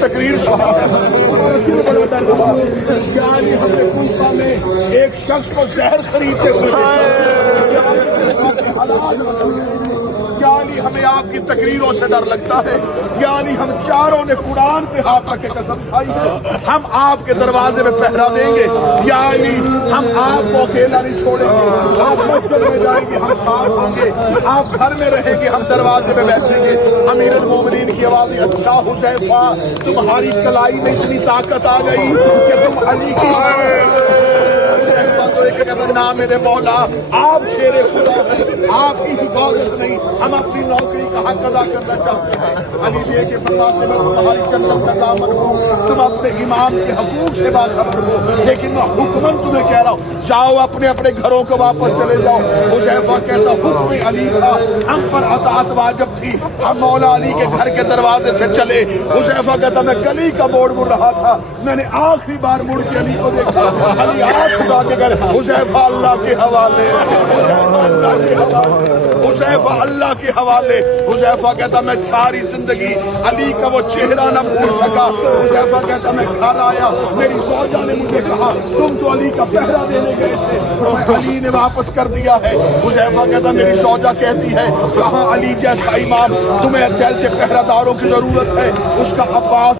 تقریر سنی ہے۔ کیا علی ہم نے کوفہ میں ایک شخص کو زہر خریدتے ہوئے کیا علی ہمیں آپ کی تقریروں سے ڈر لگتا ہے؟ کیا علی ہم چاروں نے قرآن پہ ہاتھ رکھ کے قسم کھائی ہے ہم آپ کے دروازے میں پہرا دیں گے؟ یا علی ہم آپ کو اکیلا نہیں چھوڑیں گے، آپ مسجد میں جائیں گے ہم ساتھ ہوں گے، آپ گھر میں رہیں گے ہم دروازے میں بیٹھیں گے۔ امیر المومنین کی آواز، اچھا حذیفہ تمہاری کلائی میں اتنی طاقت آ گئی کہ تم علی کی کہتا نہ میرے مولا آپ شیر خدا ہیں، آپ کی حفاظت نہیں، ہم اپنی نوکری کا حق ادا کرنا چاہتے ہیں۔ علی دے کے فرماتے میں تمہاری جنت کا دامن ہوں، تم اپنے امام کے حقوق سے باخبر ہو، لیکن میں حکمن تمہیں کہہ رہا ہوں جاؤ اپنے اپنے گھروں کو واپس چلے جاؤ۔ حذیفہ کہتا حکم علی تھا، ہم پر اطاعت واجب تھی، ہم مولا علی کے گھر کے دروازے سے چلے۔ حذیفہ کہتا میں گلی کا موڑ مڑ رہا تھا، میں نے آخری بار مڑ کے علی کو دیکھا، علی آنکھ اٹھا کے گئے۔ حذیفہ اللہ کے حوالے، حذیفہ اللہ کے حوالے۔ حذیفہ کہتا میں ساری زندگی علی کا وہ چہرہ نہ بھول سکا۔ حذیفہ کہتا میں گھر آیا، میری زوجہ نے مجھے کہا تم تو علی کا پہرا دینے گئے تھے، علی نے واپس کر دیا ہے۔ حذیفہ کہتا میری زوجہ کہتی ہے کہاں علی جیسا امام، تمہیں جیسے پہرہ داروں کی ضرورت ہے، اس کا عباس